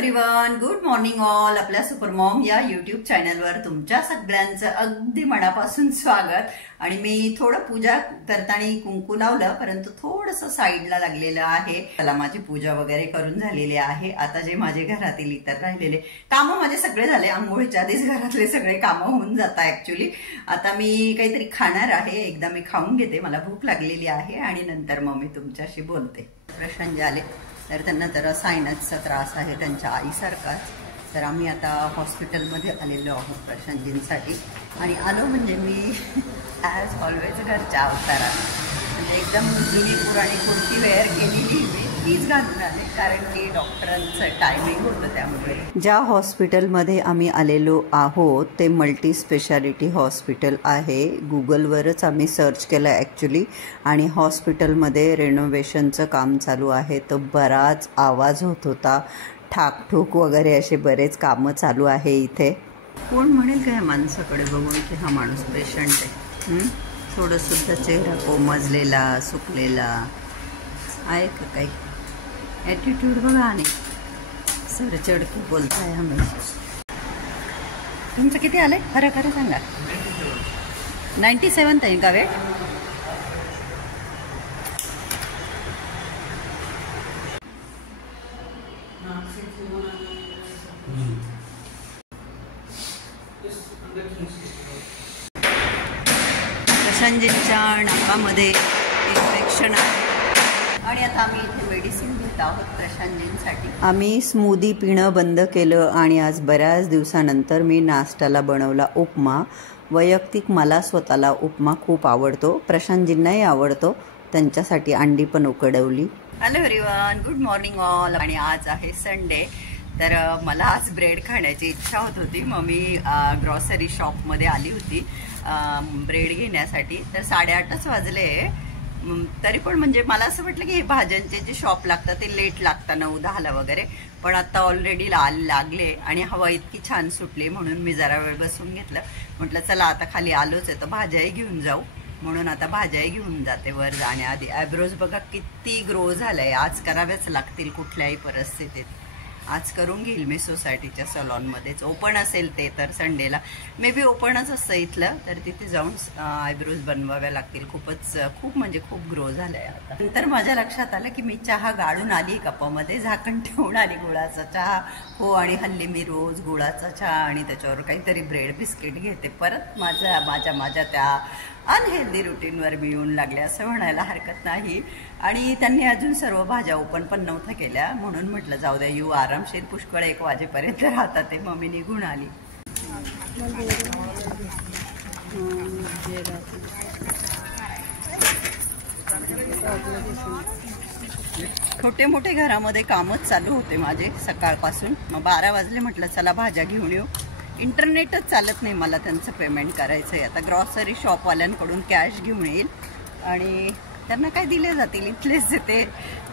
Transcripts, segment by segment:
Everyone, good morning all. आपल्या supermom या YouTube चॅनलवर तुमच्या सगळ्यांचं अगदी मनापासून स्वागत. आणि मी थोडं पूजा करताना कुंकू लावलं, परंतु थोडंसं साईडला लागलेलं आहे. त्याला माझी पूजा वगैरे करून झालेली आहे. आता जे माझे घरातील इतर राहिलेले कामं माझे सगळे झाले. आंघोळीच्या आधीच घरातले सगळे कामं होऊन जातात ऍक्च्युली. आता मी काहीतरी खाणार आहे. एकदा मी खाऊन घेते, मला भूक लागलेली आहे, आणि नंतर मग मी तुमच्याशी बोलते. प्रशांत आले तर त्यांना जरा सायनसचा त्रास आहे त्यांच्या आईसारखाच. तर आम्ही आता हॉस्पिटलमध्ये आलेलो आहोत प्रशांतजींसाठी. आणि आलो म्हणजे मी ॲज ऑलवेज घरच्या अवतारात, म्हणजे एकदम जुनी पुराणी कुर्ती वेअर केलेली मी तीच घालून आले, कारण की डॉक्टरांचं टायमिंग होतं त्यामुळे. ज्या हॉस्पिटलमध्ये आम्ही आलेलो आहोत ते मल्टी स्पेशालिटी हॉस्पिटल आहे. गुगलवरच आम्ही सर्च केलं ॲक्च्युली. आणि हॉस्पिटलमध्ये रेनोव्हेशनचं काम चालू आहे, तर बराच आवाज होत होता, ठाकठूक वगैरे असे बरेच कामं चालू आहे इथे. कोण म्हणेल का ह्या माणसाकडे बघून की हा माणूस पेशंट आहे? थोडंसुद्धा चेहरा कोमजलेला, सुकलेला आहे का काही? ॲटिट्यूड बघा. आणि सर चढकी बोलताय हमेशा. तुमचं किती आलंय खरं खरं सांगा? 97 आहे का वेळ? प्रशांतजींच्या नाकामध्ये इन्फेक्शन आहे आणि आता आम्ही इथे मेडिसिन घेत आहोत प्रशांतजींसाठी. आम्ही स्मूदी पिणं बंद केलं आणि आज बऱ्याच दिवसानंतर मी नाश्त्याला बनवला उपमा. वैयक्तिक मला स्वतःला उपमा खूप आवडतो, प्रशांतजींनाही आवडतो. त्यांच्यासाठी अंडी पण उकडवली. Hello everyone, good morning all. आणि आज आहे संडे, तर मला आज ब्रेड खाण्याची इच्छा होत होती. मग मी ग्रॉसरी शॉपमध्ये आली होती ब्रेड घेण्यासाठी. तर 8:30च वाजले, तरी पण म्हणजे मला असं वाटलं की हे भाज्यांचे जे शॉप लागतात ते लेट लागतात 9-10ला वगैरे, पण आता ऑलरेडी लागले आणि हवा इतकी छान सुटली म्हणून मी जरा वेळ बसून घेतलं. म्हटलं चला आता खाली आलोच आहे तर भाज्याही घेऊन जाऊ, म्हणून आता भाज्याही घेऊन जाते वर जाण्याआधी. आयब्रोज बघा किती ग्रो झालंय, आज कराव्याच लागतील कुठल्याही परिस्थितीत. आज करून घेईल मी सोसायटीच्या सलॉनमध्येच, ओपन असेल ते तर संडेला. मे बी ओपनच असतं इथलं, तर तिथे जाऊन आयब्रोज बनवाव्या लागतील. खूप म्हणजे खूप ग्रो झालंय आता. नंतर माझ्या लक्षात आलं की मी चहा गाळून आली कपामध्ये, झाकण ठेवून आली गुळाचा चहा. हो, आणि हल्ली मी रोज गुळाचा चहा आणि त्याच्यावर काहीतरी ब्रेड बिस्किट घेते. परत माझ्या त्या अनहेल्दी रुटीनवर मी येऊन लागले असं म्हणायला हरकत नाही. आणि त्यांनी अजून सर्व भाज्या ओपन पण नव्हत्या केल्या, म्हणून म्हटलं जाऊ द्या, येऊ आरामशीर, पुष्कळ 1 वाजेपर्यंत राहतात ते. मग मी निघून आली. छोटे मोठे घरामध्ये कामच चालू होते माझे सकाळपासून. मग 12 वाजले, म्हटलं चला भाज्या घेऊन येऊ. इंटरनेटच चालत नाही मला, त्यांचं पेमेंट करायचं आहे. आता ग्रॉसरी शॉपवाल्यांकडून कॅश घेऊन येईल आणि त्यांना काय दिले जातील इथलेच ते,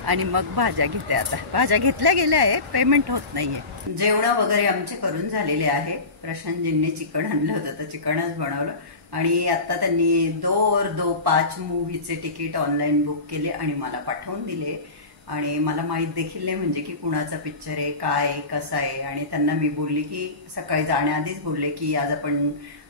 आणि मग भाज्या घेते. आता भाज्या घेतल्या गेल्या आहे, पेमेंट होत नाहीये. जेवण वगैरे आमचे करून झालेले आहे. प्रशांतजींनी चिकन आणलं होतं तर चिकनच बनवलं. आणि आता त्यांनी 2-5 मूव्हीचे तिकीट ऑनलाईन बुक केले आणि मला पाठवून दिले. आणि मला माहीत देखील नाही म्हणजे की कुणाचा पिक्चर आहे, काय आहे, कसा आहे. आणि त्यांना मी बोलली की सकाळी जाण्याआधीच बोलले की आज आपण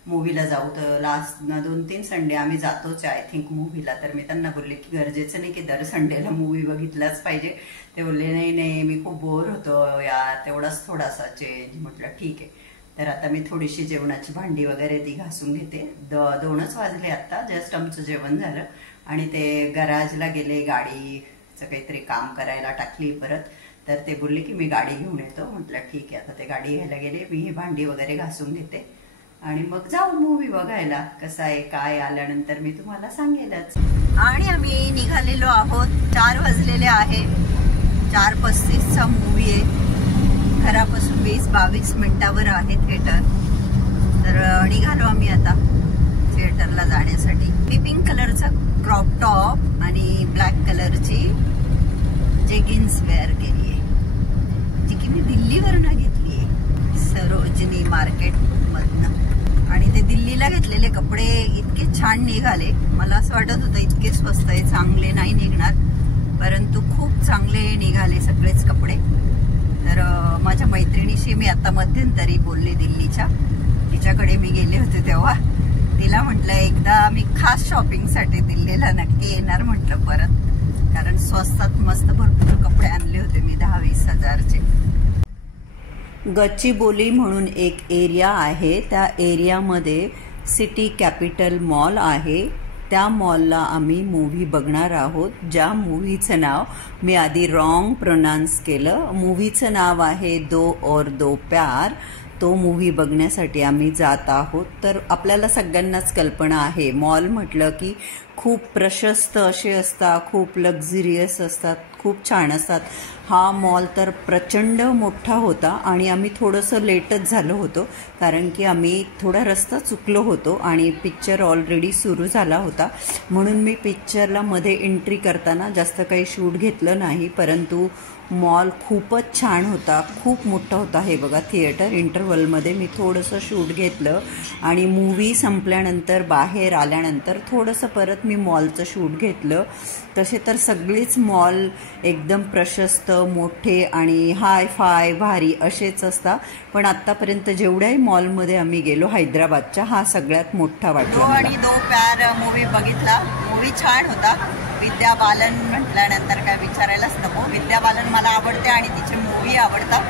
मूव्हीला जाऊ. तर लास्ट 2-3 संडे आम्ही जातोच आय थिंक मूव्हीला. तर मी त्यांना बोलले की गरजेचं नाही की दर संडेला मूव्ही बघितलाच पाहिजे. ते बोलले नाही मी खूप बोर होतो यार, तेवढाच थोडासा चेंज. म्हटलं ठीक आहे. तर आता मी थोडीशी जेवणाची भांडी वगैरे ती घासून घेते. 2च वाजले आत्ता, जस्ट आमचं जेवण झालं. आणि ते गराजला गेले, गाडीचं काहीतरी काम करायला टाकली परत. तर ते बोलले की मी गाडी घेऊन येतो. म्हटलं ठीक आहे. आता ते गाडी घ्यायला गेले, मी ही भांडी वगैरे घासून घेते आणि मग जाऊ मूव्ही बघायला. कसं आहे काय, आल्यानंतर मी तुम्हाला सांगेलच. आणि आम्ही निघालेलो आहोत. 4 वाजलेले आहे. 4:35चा मूव्ही आहे. घरापासून 20-22 मिनिटावर आहे थिएटर. तर निघालो आम्ही आता थिएटरला जाण्यासाठी. मी पिंक कलरचा क्रॉप टॉप आणि ब्लॅक कलरची जेगिन्स वेअर केली आहे, जी की मी दिल्लीवरनं घेतली आहे, सरोजनी मार्केट मधनं. आणि ते दिल्लीला घेतलेले कपडे इतके छान निघाले. मला असं वाटत होतं इतके स्वस्त आहे, चांगले नाही निघणार, परंतु खूप चांगले निघाले सगळेच कपडे. तर माझ्या मैत्रिणीशी मी आता मध्यंतरी बोलले दिल्लीच्या, तिच्याकडे मी गेले होते तेव्हा तिला म्हटलं एकदा मी खास शॉपिंगसाठी दिल्लीला नक्की येणार म्हटलं परत, कारण स्वस्तात मस्त भरपूर कपडे आणले होते मी 10-20 हजारचे. गच्चीबोली म्हणून एक एरिया आहे, त्या एरियामध्ये सिटी कॅपिटल मॉल आहे. त्या मॉलला आम्ही मूव्ही बघणार आहोत, ज्या मूव्हीचं नाव मी आधी रॉंग प्रोनाउन्स केलं. मूव्हीचं नाव आहे दो और दो प्यार. तो मूव्ही बघण्यासाठी आम्ही जात आहोत. तर आपल्याला सगळ्यांनाच कल्पना आहे मॉल म्हटलं की खूप प्रशस्त असे असतात, खूप लक्झरियस असतात, खूप छान असतात. हा मॉल तर प्रचंड मोठा होता आणि आम्ही थोडंसं लेटच झालो होतो, कारण की आम्ही थोडा रस्ता चुकलो होतो आणि पिक्चर ऑलरेडी सुरू झाला होता. म्हणून मी पिक्चरला मध्ये एंट्री करताना जास्त काही शूट घेतलं नाही, परंतु मॉल खूपच छान होता, खूप मोठा होता. हे बघा थिएटर. इंटरवलमध्ये मी थोडंसं शूट घेतलं आणि मूव्ही संपल्यानंतर बाहेर आल्यानंतर थोडंसं परत मी मॉलचं शूट घेतलं. तसे तर सगळीच मॉल एकदम प्रशस्त, मोठे आणि हाय फाय भारी असेच असतात, पण आत्तापर्यंत जेवढ्याही मॉलमध्ये आम्ही गेलो हैदराबादच्या, हा सगळ्यात मोठा वाटला. आणि दो प्यार मूव्ही बघितला. मूव्ही छान होता. विद्या बालन म्हटल्यानंतर काय विचारायलाच नको. विद्या बालन मला आवडते आणि तिची मूव्ही आवडतात.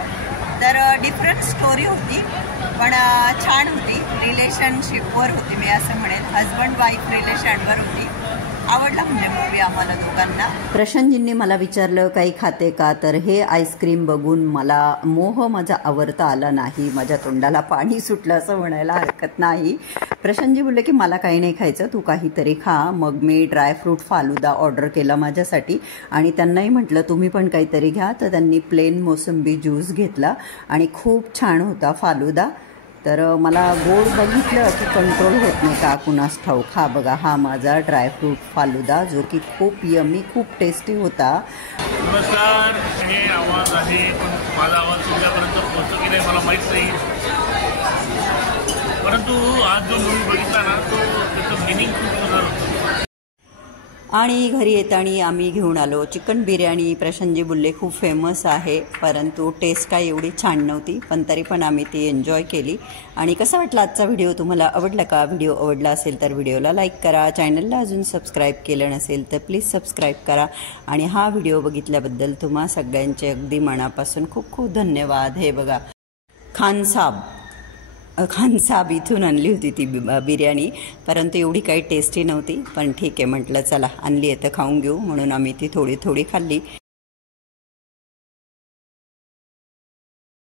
तर डिफरंट स्टोरी होती, पण छान होती. रिलेशनशिपवर होती, मी असं म्हणेन. हजबंड वाईफ रिलेशनवर होती. आवडला म्हणजे मूवी आम्हाला दोघांना. प्रशांतजींनी मला विचारलं काही खाते का, तर हे आईस्क्रीम बघून मला मोह माझा आवरता आला नाही. माझ्या तोंडाला पाणी सुटलं असं म्हणायला हरकत नाही. प्रशांतजी बोलले की मला काही नाही खायचं, तू काहीतरी खा. मग मी ड्रायफ्रूट फालुदा ऑर्डर केला माझ्यासाठी आणि त्यांनाही म्हटलं तुम्ही पण काहीतरी घ्या. तर त्यांनी प्लेन मोसंबी ज्यूस घेतला आणि खूप छान होता फालुदा. तर मला गोड बघितलं की कंट्रोल होत नाही का कुणास ठाऊक. हा बघा, हा माझा ड्रायफ्रूट फालुदा जो की खूप यमी, खूप टेस्टी होता. नमस्कार, हे आवाज आहे, पण माझा आवाज तुमच्यापर्यंत पोहोचतो की नाही मला माहीत नाही, परंतु आज जो मूवी बघितला ना तो त्याचं मिनिंग खूप सुंदर होतं. आणि घरी येताना आम्ही घेऊन आलो चिकन बिर्याणी. प्रशांतजी बोलले खूप फेमस आहे, परंतु टेस्ट काय एवढी छान नव्हती, पण तरी पण आम्ही ती एन्जॉय केली. आणि कसा वाटला आजचा व्हिडिओ, तुम्हाला आवडला का? व्हिडिओ आवडला असेल तर व्हिडिओला लाईक करा. चॅनलला अजून सबस्क्राईब केलं नसेल तर प्लीज सबस्क्राईब करा. आणि हा व्हिडिओ बघितल्याबद्दल तुम्हा सगळ्यांचे अगदी मनापासून खूप खूप धन्यवाद. हे बघा, खान साहब इथून आणली होती ती बिर्याणी, परंतु एवढी काही टेस्टी नव्हती. पण ठीक आहे म्हटलं चला आणली आहे तर खाऊन घेऊ, म्हणून आम्ही ती थोडी थोडी खाल्ली.